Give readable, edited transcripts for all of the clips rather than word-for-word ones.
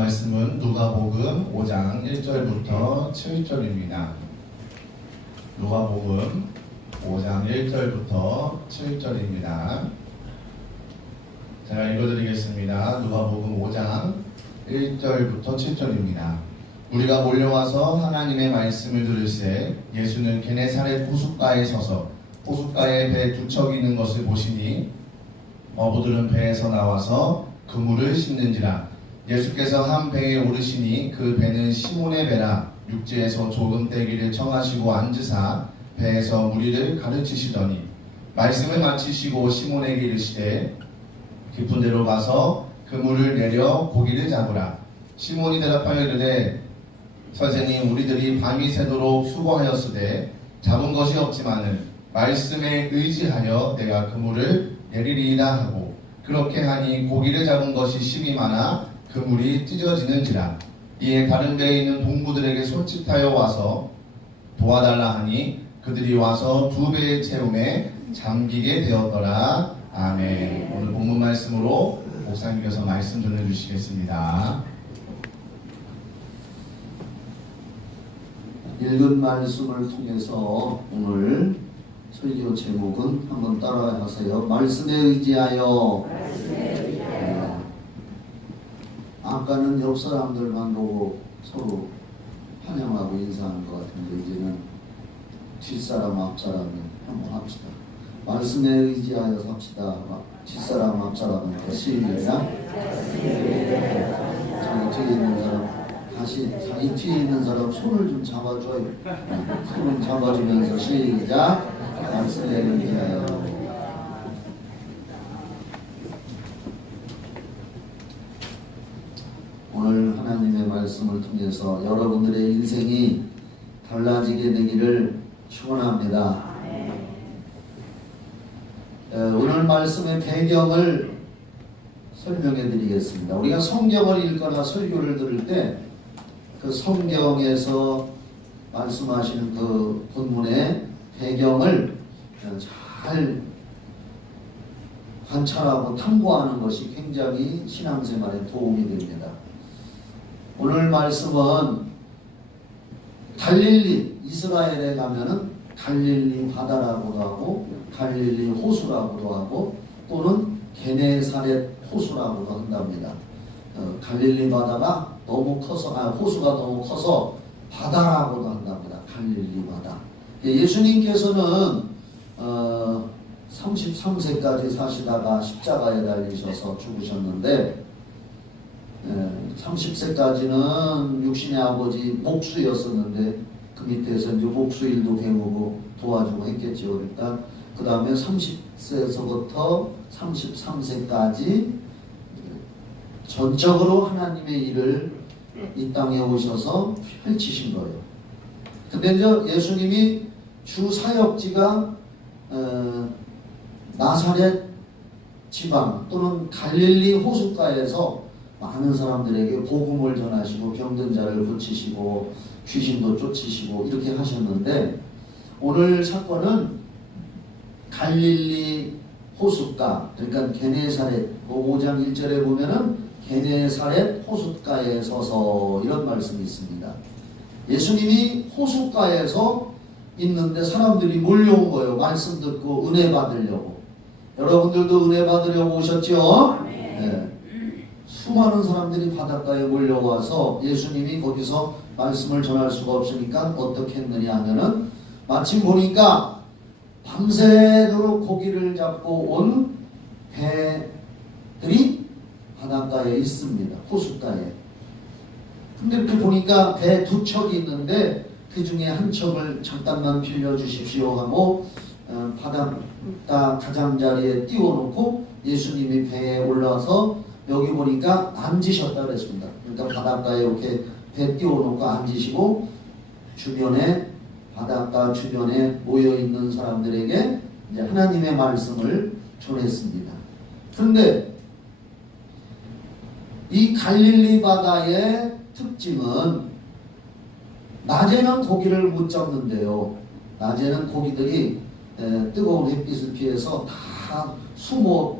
말씀은 누가복음 5장 1절부터 7절입니다. 누가복음 5장 1절부터 7절입니다. 제가 읽어드리겠습니다. 누가복음 5장 1절부터 7절입니다. 우리가 몰려와서 하나님의 말씀을 들을새 예수는 게네사렛 호숫가에 서서 호숫가에 배 두 척 있는 것을 보시니 어부들은 배에서 나와서 그물을 씻는지라. 예수께서 한 배에 오르시니 그 배는 시몬의 배라. 육지에서 좁은 떼기를 청하시고 앉으사 배에서 무리를 가르치시더니 말씀을 마치시고 시몬에게 이르시되 깊은 데로 가서 그물을 내려 고기를 잡으라. 시몬이 대답하여 이르되 선생님, 우리들이 밤이 새도록 수고하였으되 잡은 것이 없지만은 말씀에 의지하여 내가 그물을 내리리이다 하고, 그렇게 하니 고기를 잡은 것이 십이 많아 그물이 찢어지는지라. 이에 다른 배에 있는 동무들에게 손짓하여 와서 도와달라 하니 그들이 와서 두 배의 채움에 잠기게 되었더라. 아멘. 오늘 본문 말씀으로 목사님께서 말씀 전해주시겠습니다. 읽은 말씀을 통해서 오늘 설교 제목은 한번 따라 하세요. 말씀에 의지하여. 아까는 옆 사람들만 보고 서로 환영하고 인사하는 것 같은데 이제는 뒷사람 앞사람을 한번 합시다. 말씀에 의지하여 삽시다. 뒷사람 앞사람은 시작. 자기 뒤에 있는 사람 다시 자기 뒤에 있는 사람 손을 좀 잡아줘요. 손을 잡아주면서 시작. 말씀에 의지하여. 오늘 하나님의 말씀을 통해서 여러분들의 인생이 달라지게 되기를 축원합니다. 오늘 말씀의 배경을 설명해 드리겠습니다. 우리가 성경을 읽거나 설교를 들을 때 그 성경에서 말씀하시는 그 본문의 배경을 잘 관찰하고 탐구하는 것이 굉장히 신앙생활에 도움이 됩니다. 오늘 말씀은 갈릴리, 이스라엘에 가면은 갈릴리 바다라고도 하고 갈릴리 호수라고도 하고 또는 게네사렛 호수라고도 한답니다. 갈릴리 바다가 너무 커서 호수가 너무 커서 바다라고도 한답니다. 갈릴리 바다. 예수님께서는 33세까지 사시다가 십자가에 달리셔서 죽으셨는데 30세까지는 육신의 아버지 목수였었는데 그 밑에서 이제 목수일도 배우고 도와주고 했겠죠. 그러니까 그 다음에 30세에서부터 33세까지 전적으로 하나님의 일을 이 땅에 오셔서 펼치신 거예요. 근데 이제 예수님이 주 사역지가 나사렛 지방 또는 갈릴리 호숫가에서 많은 사람들에게 복음을 전하시고 병든 자를 고치시고 귀신도 쫓으시고 이렇게 하셨는데, 오늘 사건은 갈릴리 호숫가, 그러니까 게네사렛 5장 1절에 보면은 게네사렛 호숫가에 서서 이런 말씀이 있습니다. 예수님이 호숫가에서 있는데 사람들이 몰려온 거예요. 말씀 듣고 은혜 받으려고. 여러분들도 은혜 받으려고 오셨죠? 네. 수많은 사람들이 바닷가에 몰려와서 예수님이 거기서 말씀을 전할 수가 없으니까 어떻게 했느냐 하면은 마침 보니까 밤새도록 고기를 잡고 온 배들이 바닷가에 있습니다. 호숫가에. 근데 이렇게 보니까 배 두 척이 있는데 그 중에 한 척을 잠깐만 빌려주십시오 하고 바닷가 가장자리에 띄워놓고 예수님이 배에 올라서 여기 보니까 앉으셨다 그랬습니다. 그러니까 바닷가에 이렇게 배 띄워놓고 앉으시고 주변에 바닷가 주변에 모여있는 사람들에게 이제 하나님의 말씀을 전했습니다. 그런데 이 갈릴리 바다의 특징은 낮에는 고기를 못 잡는데요. 낮에는 고기들이 뜨거운 햇빛을 피해서 다 숨어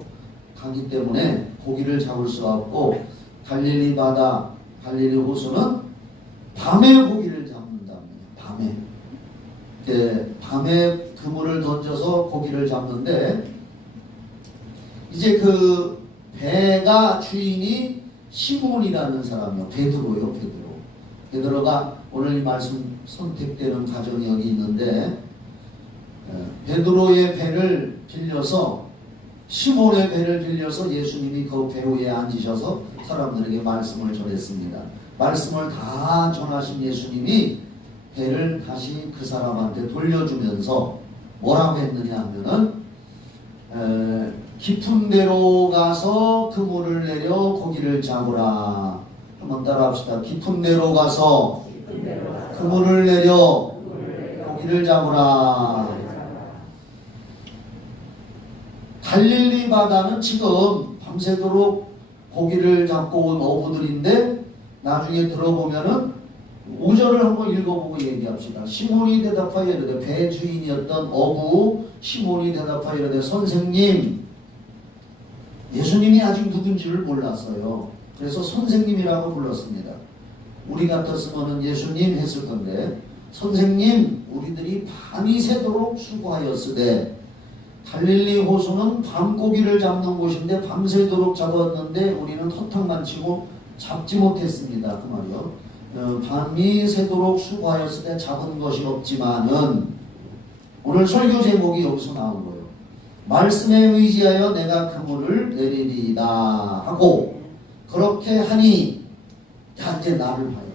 가기 때문에 고기를 잡을 수가 없고, 갈릴리 바다 갈릴리 호수는 밤에 고기를 잡는답니다. 밤에. 밤에 그물을 던져서 고기를 잡는데, 이제 그 배가 주인이 시몬이라는 사람이요. 베드로요, 베드로. 베드로가 오늘 이 말씀 선택되는 가정이 여기 있는데, 베드로의 배를 빌려서, 시몬의 배를 빌려서 예수님이 그 배 위에 앉으셔서 사람들에게 말씀을 전했습니다. 말씀을 다 전하신 예수님이 배를 다시 그 사람한테 돌려주면서 뭐라고 했느냐 하면은, 깊은 데로 가서 그물을 내려 고기를 잡으라. 한번 따라 합시다. 깊은 데로 가서 그물을 내려 고기를 잡으라. 갈릴리 바다는 지금 밤새도록 고기를 잡고 온 어부들인데, 나중에 들어보면은 5절을 한번 읽어보고 얘기합시다. 시몬이 대답하여 이르되, 배 주인이었던 어부 시몬이 대답하여 이르되, 선생님. 예수님이 아직 누군지를 몰랐어요. 그래서 선생님이라고 불렀습니다. 우리 같았으면 예수님 했을 건데, 선생님, 우리들이 밤이 새도록 수고하였으되, 갈릴리 호수는 밤고기를 잡는 곳인데 밤새도록 잡았는데 우리는 허탕만 치고 잡지 못했습니다. 그 말이요. 밤이 새도록 수고하였으되 잡은 것이 없지만은, 오늘 설교 제목이 여기서 나온 거예요. 말씀에 의지하여 내가 그물을 내리리이다 하고, 그렇게 하니, 야, 이제 나를 봐요.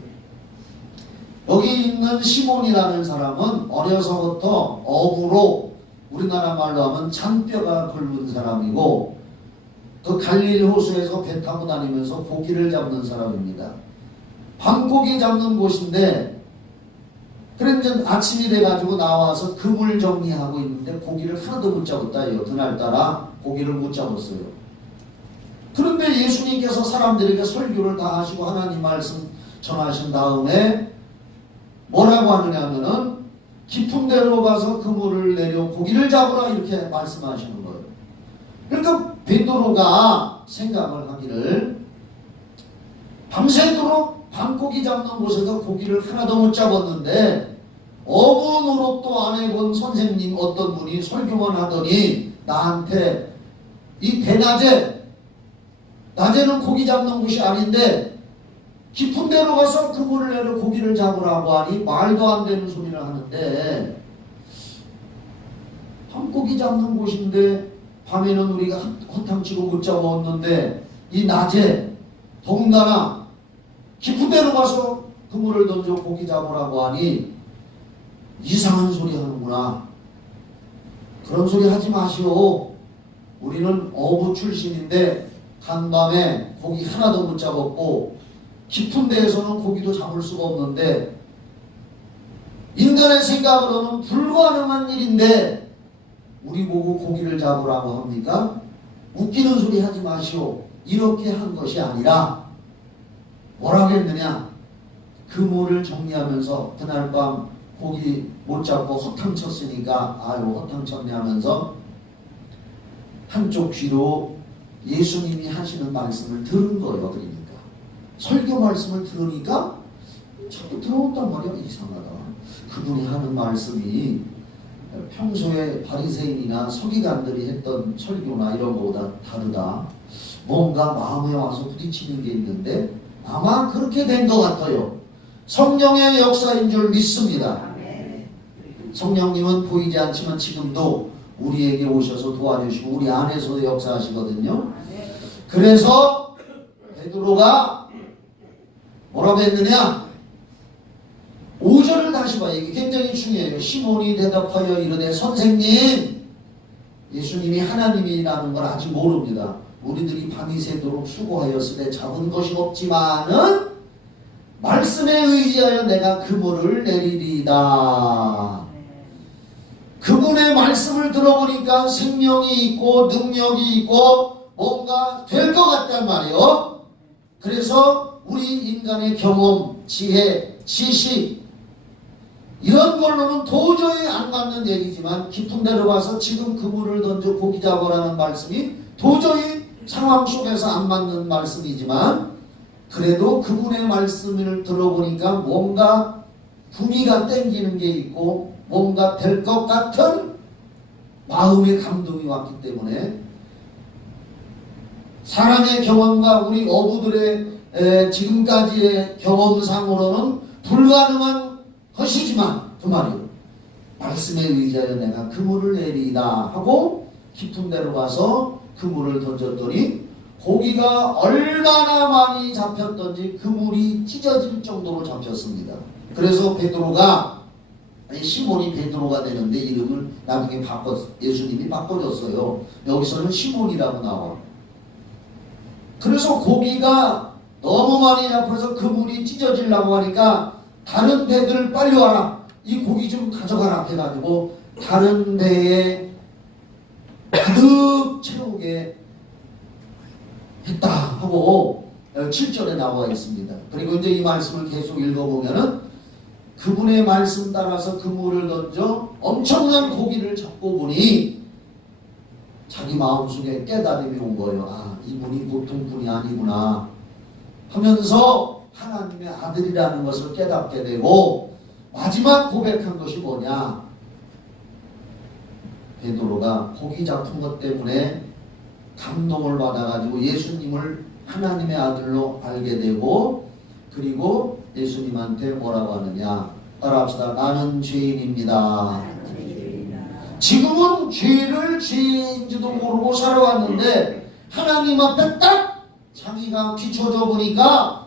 여기 있는 시몬이라는 사람은 어려서부터 어부로, 우리나라 말로 하면 잔뼈가 굵은 사람이고, 그 갈릴리 호수에서 배 타고 다니면서 고기를 잡는 사람입니다. 밤고기 잡는 곳인데, 그런데 아침이 돼가지고 나와서 그물 정리하고 있는데 고기를 하나도 못 잡았다요. 그날따라 고기를 못 잡았어요. 그런데 예수님께서 사람들에게 설교를 다 하시고 하나님 말씀 전하신 다음에 뭐라고 하느냐면은, 깊은 데로 가서 그물을 내려 고기를 잡으라, 이렇게 말씀하시는 거예요. 그러니까 베드로가 생각을 하기를, 밤새도록 밤고기 잡는 곳에서 고기를 하나도 못 잡았는데 어부 노릇도 안 해본 선생님 어떤 분이 설교만 하더니 나한테 이 낮에는 고기 잡는 곳이 아닌데 깊은 데로 가서 그물을 내려 고기를 잡으라고 하니 말도 안 되는 소리를 하는데, 밤고기 잡는 곳인데 밤에는 우리가 허탕치고 못 잡아왔는데 이 낮에 더군다나 깊은 데로 가서 그물을 던져 고기 잡으라고 하니 이상한 소리 하는구나. 그런 소리 하지 마시오. 우리는 어부 출신인데 간밤에 고기 하나도 못 잡았고 깊은 데에서는 고기도 잡을 수가 없는데, 인간의 생각으로는 불가능한 일인데 우리 보고 고기를 잡으라고 합니까? 웃기는 소리 하지 마시오. 이렇게 한 것이 아니라 뭐라고 했느냐? 그물을 정리하면서 그날 밤 고기 못 잡고 허탕쳤으니까 아유 허탕쳤네 하면서 한쪽 귀로 예수님이 하시는 말씀을 들은 거예요. 그러니까 설교 말씀을 들으니까 자꾸 들어온단 말이야. 이상하다. 그분이 하는 말씀이 평소에 바리새인이나 서기관들이 했던 설교나 이런 거보다 다르다. 뭔가 마음에 와서 부딪히는 게 있는데 아마 그렇게 된 것 같아요. 성령의 역사인 줄 믿습니다. 성령님은 보이지 않지만 지금도 우리에게 오셔서 도와주시고 우리 안에서도 역사하시거든요. 그래서 베드로가 뭐라고 했느냐? 5절을 다시 봐요. 이게 굉장히 중요해요. 시몬이 대답하여 이르되, 선생님, 예수님이 하나님이라는 걸 아직 모릅니다. 우리들이 밤이 새도록 수고하였으되 잡은 것이 없지만은 말씀에 의지하여 내가 그물을 내리리이다. 그분의 말씀을 들어보니까 생명이 있고 능력이 있고 뭔가 될 것 같단 말이에요. 그래서 우리 인간의 경험, 지혜, 지식 이런 걸로는 도저히 안 맞는 얘기지만 깊은 데로 가서 지금 그물을 던져 고기 잡으라는 말씀이 도저히 상황 속에서 안 맞는 말씀이지만 그래도 그분의 말씀을 들어보니까 뭔가 분위기가 땡기는 게 있고 뭔가 될 것 같은 마음의 감동이 왔기 때문에 사람의 경험과 우리 어부들의 지금까지의 경험상으로는 불가능한 것이지만 그 말이요. 말씀에 의지하여 내가 그물을 내리다 하고 깊은 데로 가서 그물을 던졌더니 고기가 얼마나 많이 잡혔던지 그물이 찢어질 정도로 잡혔습니다. 그래서 베드로가 시몬이 베드로가 되는데 이름을 나중에 예수님이 바꿔줬어요. 여기서는 시몬이라고 나와. 그래서 고기가 너무 많이 잡혀서 그물이 찢어지려고 하니까 다른 배들 빨리 와라. 이 고기 좀 가져가라 해가지고 다른 배에 가득 채우게 했다 하고 7절에 나와 있습니다. 그리고 이제 이 말씀을 계속 읽어보면은 그분의 말씀 따라서 그물을 던져 엄청난 고기를 잡고 보니 자기 마음속에 깨달음이 온 거예요. 아, 이분이 보통 분이 아니구나 하면서 하나님의 아들이라는 것을 깨닫게 되고 마지막 고백한 것이 뭐냐? 베드로가 고기 잡은 것 때문에 감동을 받아가지고 예수님을 하나님의 아들로 알게 되고 그리고 예수님한테 뭐라고 하느냐? 따라합시다. 나는 죄인입니다. 지금은 죄를 죄인지도 모르고 살아왔는데 하나님 앞에 딱 자기가 비춰져 보니까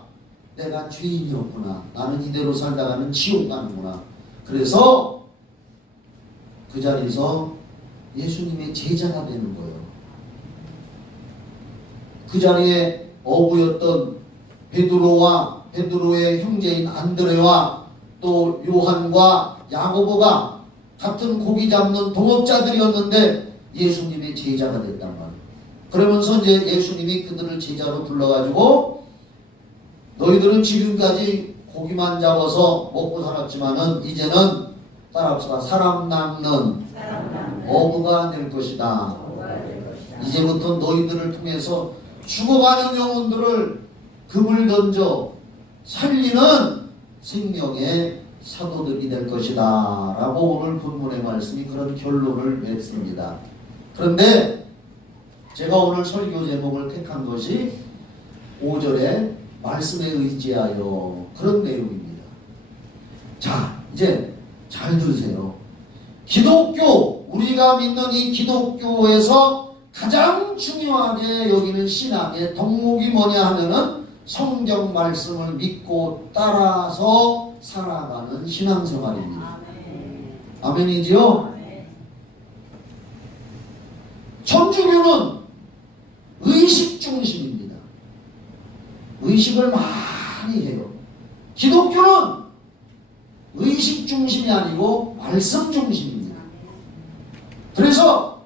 내가 죄인이었구나. 나는 이대로 살다가는 지옥 가는구나. 그래서 그 자리에서 예수님의 제자가 되는 거예요. 그 자리에 어부였던 베드로와 베드로의 형제인 안드레와 또 요한과 야고보가 같은 고기 잡는 동업자들이었는데 예수님의 제자가 됐단 말이에요. 그러면서 이제 예수님이 그들을 제자로 불러가지고 너희들은 지금까지 고기만 잡아서 먹고 살았지만은 이제는 따라합시다. 사람 낳는 어부가 될 것이다. 이제부터 너희들을 통해서 죽어가는 영혼들을 금을 던져 살리는 생명의 사도들이 될 것이다 라고 오늘 본문의 말씀이 그런 결론을 맺습니다. 그런데 제가 오늘 설교 제목을 택한 것이 5절에 말씀에 의지하여 그런 내용입니다. 자, 이제 잘 들으세요. 기독교, 우리가 믿는 이 기독교에서 가장 중요하게 여기는 신앙의 덕목이 뭐냐 하면은 성경 말씀을 믿고 따라서 살아가는 신앙생활입니다. 아멘이지요? 천주교는 의식 중심입니다. 의식을 많이 해요. 기독교는 의식 중심이 아니고 말씀 중심입니다. 그래서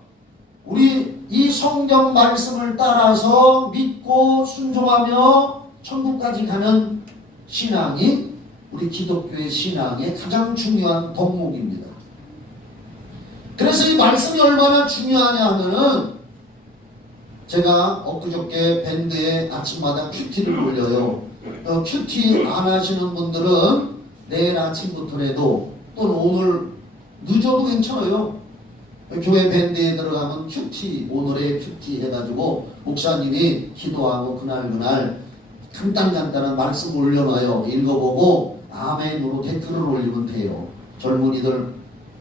우리 이 성경 말씀을 따라서 믿고 순종하며 천국까지 가는 신앙이 우리 기독교의 신앙의 가장 중요한 덕목입니다. 그래서 이 말씀이 얼마나 중요하냐 하면은 제가 엊그저께 밴드에 아침마다 큐티를 올려요. 큐티 안 하시는 분들은 내일 아침부터라도 또는 오늘 늦어도 괜찮아요. 교회 밴드에 들어가면 큐티, 오늘의 큐티 해가지고 목사님이 기도하고 그날 간단한 말씀 올려놔요. 읽어보고 아멘으로 댓글을 올리면 돼요. 젊은이들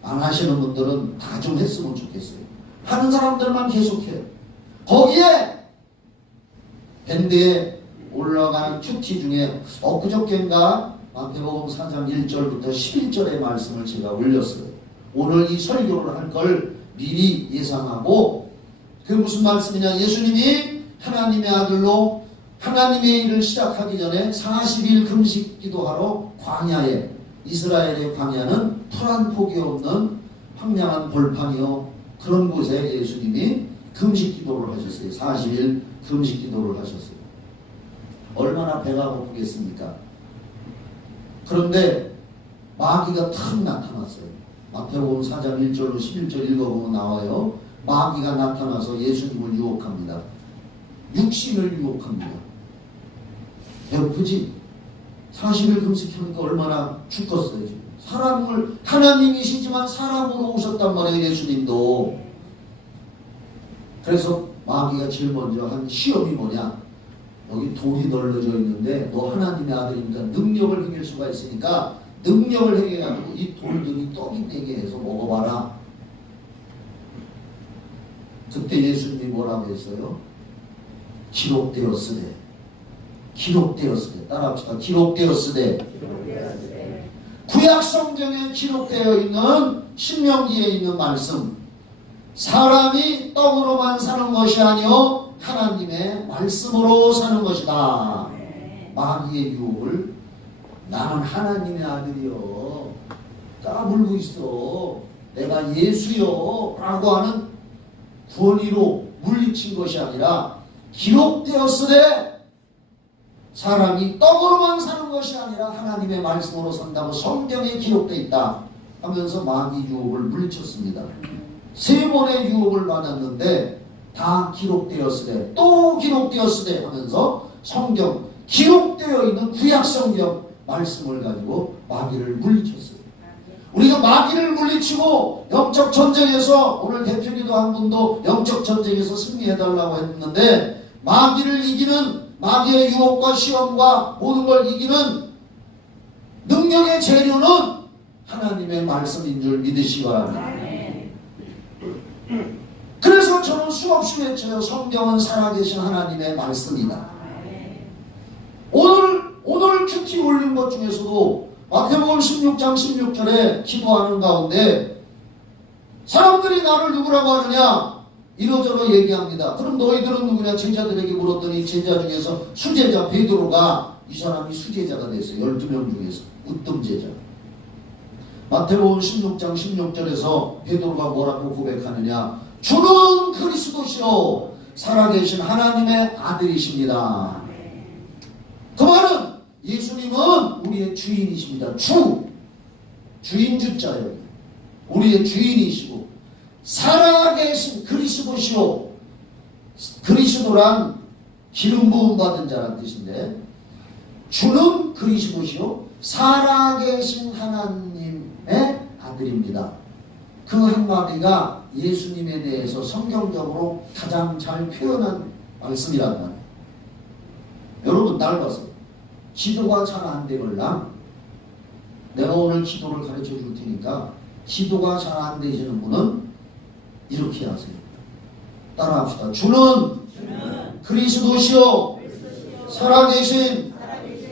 안 하시는 분들은 다 좀 했으면 좋겠어요. 하는 사람들만 계속해요. 거기에 밴드에 올라가는 큐티 중에 엊그저께인가 마태복음 4장 1절부터 11절의 말씀을 제가 올렸어요. 오늘 이 설교를 할 걸 미리 예상하고 그 무슨 말씀이냐, 예수님이 하나님의 아들로 하나님의 일을 시작하기 전에 40일 금식 기도하러 광야에, 이스라엘의 광야는 풀 한 폭이 없는 황량한 벌판이요, 그런 곳에 예수님이 금식 기도를 하셨어요. 40일 금식 기도를 하셨어요. 얼마나 배가 고프겠습니까? 그런데 마귀가 탁 나타났어요. 마태복음 4장 1절로 11절 읽어보면 나와요. 마귀가 나타나서 예수님을 유혹합니다. 육신을 유혹합니다. 배고프지? 40일 금식하니까 얼마나 죽겠어요. 지금. 사람을, 하나님이시지만 사람으로 오셨단 말이에요. 예수님도. 그래서 마귀가 제일 먼저 한 시험이 뭐냐? 여기 돌이 널려져 있는데 너 하나님의 아들이니까 능력을 행할 수가 있으니까 능력을 행해가지고 이 돌들이 떡이 되게 해서 먹어봐라. 그때 예수님이 뭐라고 했어요? 기록되었으되. 기록되었으되. 따라합시다. 기록되었으되. 구약 성경에 기록되어 있는 신명기에 있는 말씀. 사람이 떡으로만 사는 것이 아니요 하나님의 말씀으로 사는 것이다. 마귀의 유혹을 나는 하나님의 아들이요 까불고 있어. 내가 예수요 라고 하는 권위로 물리친 것이 아니라 기록되었으되 사람이 떡으로만 사는 것이 아니라 하나님의 말씀으로 산다고 성경에 기록되어 있다 하면서 마귀 유혹을 물리쳤습니다. 3번의 유혹을 받았는데 다 기록되었으되 또 기록되었으되 하면서 성경 기록되어 있는 구약 성경 말씀을 가지고 마귀를 물리쳤어요. 우리가 마귀를 물리치고 영적 전쟁에서 오늘 대표기도 한 분도 영적 전쟁에서 승리해달라고 했는데 마귀를 이기는 마귀의 유혹과 시험과 모든 걸 이기는 능력의 재료는 하나님의 말씀인 줄 믿으시기 바랍니다. 그래서 저는 수없이 외쳐요. 성경은 살아계신 하나님의 말씀이다. 오늘 큐티 올린 것 중에서도 마태복음 16장 16절에 기도하는 가운데 사람들이 나를 누구라고 하느냐 이러저러 얘기합니다. 그럼 너희들은 누구냐 제자들에게 물었더니 제자 중에서 수제자 베드로가 이 사람이 수제자가 됐어요. 12명 중에서 으뜸 제자. 마태복음 16장 16절에서 베드로가 뭐라고 고백하느냐 주는 그리스도시요 살아계신 하나님의 아들이십니다. 그 말은 예수님은 우리의 주인이십니다. 주인 주자예요. 우리의 주인이시고 살아계신 그리스도시요. 그리스도란 기름 부음 받은 자란 뜻인데 주는 그리스도시요 살아계신 하나님의 아들입니다. 그 한마디가 예수님에 대해서 성경적으로 가장 잘 표현한 말씀이란 말이에요. 여러분 날 봐서 기도가 잘 안 되걸랑 내가 오늘 기도를 가르쳐 줄 테니까 기도가 잘 안 되시는 분은 이렇게 하세요. 따라합시다. 주는 그리스도시요 살아계신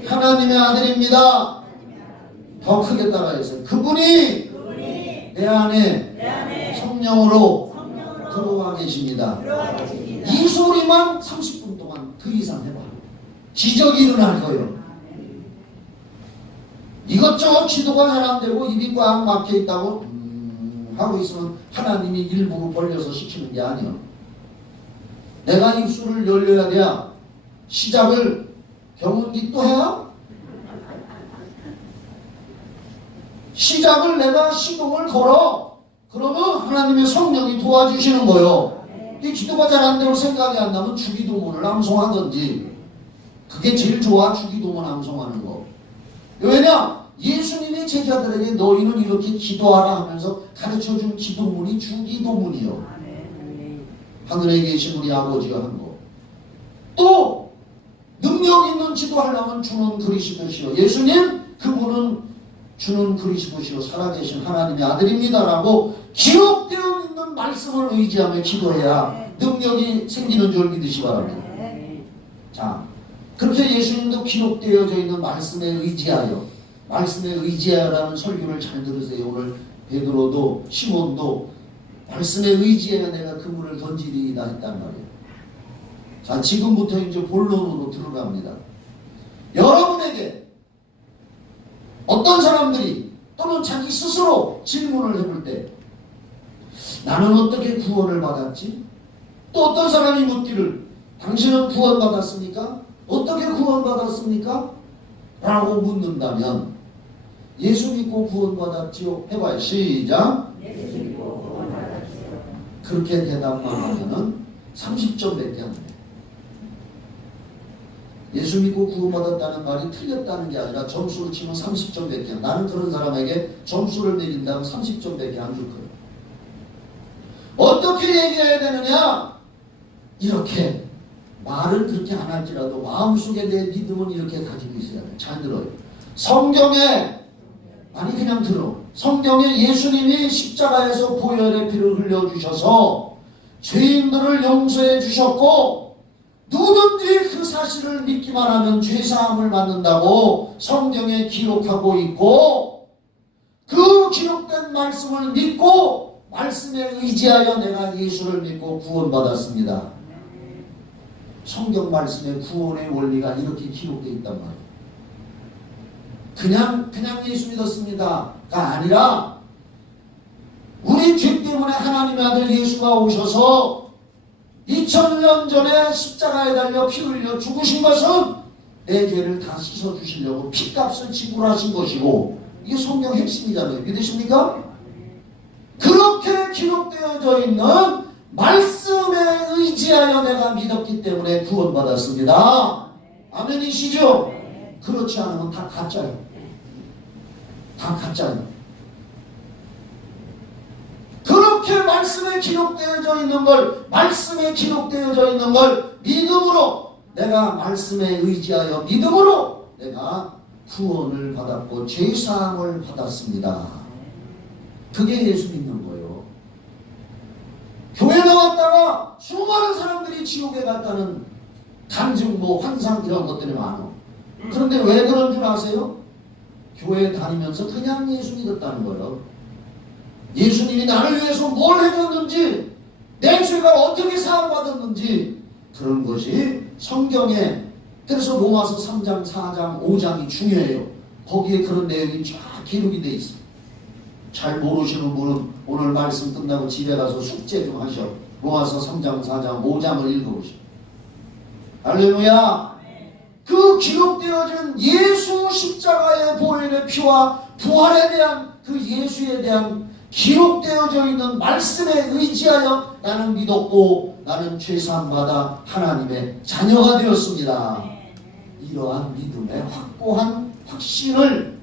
하나님의 아들입니다. 더 크게 따라해서 그분이 내 안에 성령으로 들어와 계십니다. 이 소리만 30분 동안 그 이상 해봐. 기적이 일어날 거예요. 이것저것 기도가 잘 안 되고 입이 꽉 막혀 있다고 하고 있으면 하나님이 일부러 벌려서 시키는 게 아니에요. 내가 입술을 열려야 돼야 시작을 병원기 또 해야 시작을 내가 시동을 걸어. 그러면 하나님의 성령이 도와주시는 거예요. 이 기도가 잘 안 되고 생각이 안 나면 주기도문을 암송하든지 그게 제일 좋아. 주기도문 암송하는 거. 왜냐? 예수님이 제자들에게 너희는 이렇게 기도하라 하면서 가르쳐준 기도문이 주기도문이요. 하늘에 계신 우리 아버지가 한 거. 또 능력 있는 기도하려면 주는 그리스도시요. 예수님 그분은 주는 그리스도시요 살아계신 하나님의 아들입니다라고 기록되어 있는 말씀을 의지하며 기도해야 능력이 생기는 줄 믿으시기 바랍니다. 자, 그렇게 예수님도 기록되어져 있는 말씀에 의지하여 말씀에 의지하라는 설교를 잘 들으세요. 오늘 베드로도 시몬도 말씀에 의지해야 내가 그물을 던지리이다 했단 말이에요. 자, 지금부터 이제 본론으로 들어갑니다. 여러분에게 어떤 사람들이 또는 자기 스스로 질문을 해볼 때 나는 어떻게 구원을 받았지? 또 어떤 사람이 묻기를 당신은 구원받았습니까? 어떻게 구원받았습니까? 라고 묻는다면 예수 믿고 구원받았지요? 해봐요. 시작. 예수 믿고 구원받았지요. 그렇게 대답만 하면은 30점 밖에 안 돼. 예수 믿고 구원받았다는 말이 틀렸다는 게 아니라 점수로 치면 30점밖에. 나는 그런 사람에게 점수를 매긴다면 30점밖에 안 줄 거예요. 어떻게 얘기해야 되느냐? 이렇게 말은 그렇게 안 할지라도 마음속에 내 믿음은 이렇게 가지고 있어야 돼요. 잘 들어요. 성경에 아니 그냥 들어. 성경에 예수님이 십자가에서 보혈의 피를 흘려주셔서 죄인들을 용서해 주셨고 누구든지 그 사실을 믿기만 하면 죄사함을 받는다고 성경에 기록하고 있고 그 기록된 말씀을 믿고 말씀에 의지하여 내가 예수를 믿고 구원받았습니다. 성경 말씀에 구원의 원리가 이렇게 기록되어 있단 말이에요. 그냥 예수 믿었습니다가 아니라 우리 죄 때문에 하나님의 아들 예수가 오셔서 2000년 전에 십자가에 달려 피 흘려 죽으신 것은 내 죄를 다 씻어주시려고 피값을 지불하신 것이고 이게 성경 핵심이잖아요. 믿으십니까? 그렇게 기록되어져 있는 말씀에 의지하여 내가 믿었기 때문에 구원받았습니다. 아멘이시죠? 그렇지 않으면 다 가짜예요. 다 가짜예요. 그렇게 말씀에 기록되어져 있는 걸, 말씀에 기록되어져 있는 걸 믿음으로 내가 말씀에 의지하여 믿음으로 내가 구원을 받았고 죄사함을 받았습니다. 그게 예수 믿는 거예요. 교회 나왔다가 수많은 사람들이 지옥에 갔다는 간증, 환상 이런 것들이 많아. 그런데 왜 그런 줄 아세요? 교회 다니면서 그냥 예수 믿었다는 거예요. 예수님이 나를 위해서 뭘 해줬는지, 내 죄가 어떻게 사함받았는지 그런 것이 성경에, 그래서 로마서 3장, 4장, 5장이 중요해요. 거기에 그런 내용이 쫙 기록이 돼 있어요. 잘 모르시는 분은 오늘 말씀 끝나고 집에 가서 숙제 좀 하셔. 로마서 3장, 4장, 5장을 읽어보시오. 할렐루야. 그 기록되어진 예수 십자가의 보혈의 피와 부활에 대한 그 예수에 대한 기록되어져 있는 말씀에 의지하여 나는 믿었고 나는 죄사함받아 하나님의 자녀가 되었습니다. 이러한 믿음의 확고한 확신을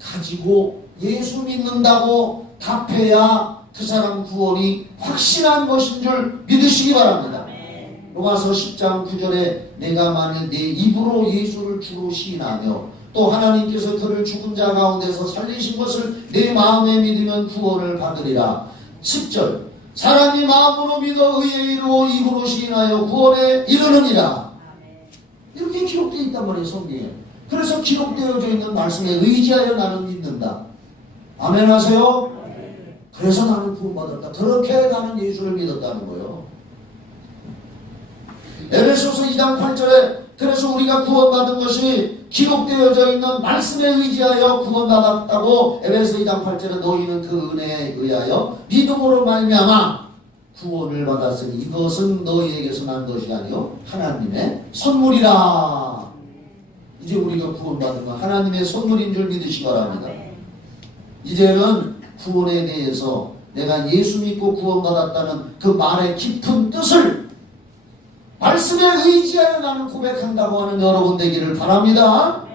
가지고 예수 믿는다고 답해야 그 사람 구원이 확신한 것인 줄 믿으시기 바랍니다. 로마서 10장 9절에 내가 만일 내 입으로 예수를 주로 시인하며 또 하나님께서 그를 죽은 자 가운데서 살리신 것을 내 마음에 믿으면 구원을 받으리라. 10절 사람이 마음으로 믿어 의에 이르고 입으로 시인하여 구원에 이르느니라. 이렇게 기록되어 있단 말이에요. 성경에. 그래서 기록되어져 있는 말씀에 의지하여 나는 믿는다. 아멘 하세요? 그래서 나는 구원받았다. 그렇게 나는 예수를 믿었다는 거예요. 에베소서 2장 8절에 그래서 우리가 구원받은 것이 기록되어져 있는 말씀에 의지하여 구원받았다고 에베소 2장 8절에 너희는 그 은혜에 의하여 믿음으로 말미암아 구원을 받았으니 이것은 너희에게서 난 것이 아니요 하나님의 선물이라. 이제 우리가 구원받은 건 하나님의 선물인 줄 믿으시기 바랍니다. 이제는 구원에 대해서 내가 예수 믿고 구원받았다는 그 말의 깊은 뜻을 말씀에 의지하여 나는 고백한다고 하는 여러분 되기를 바랍니다.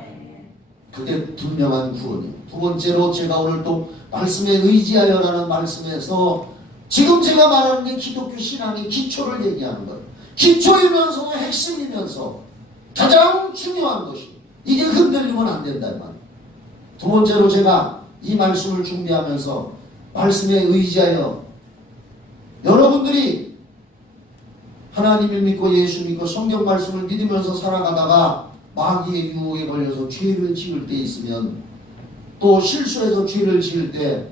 그게 분명한 구원이에요. 두 번째로 제가 오늘 또 말씀에 의지하여라는 말씀에서 지금 제가 말하는 게 기독교 신앙의 기초를 얘기하는 거예요. 기초이면서도 핵심이면서 가장 중요한 것이 이게 흔들리면 안 된다 이 말이에요. 두 번째로 제가 이 말씀을 준비하면서 말씀에 의지하여 여러분들이 하나님을 믿고 예수 믿고 성경 말씀을 믿으면서 살아가다가 마귀의 유혹에 걸려서 죄를 지을 때 있으면 또 실수해서 죄를 지을 때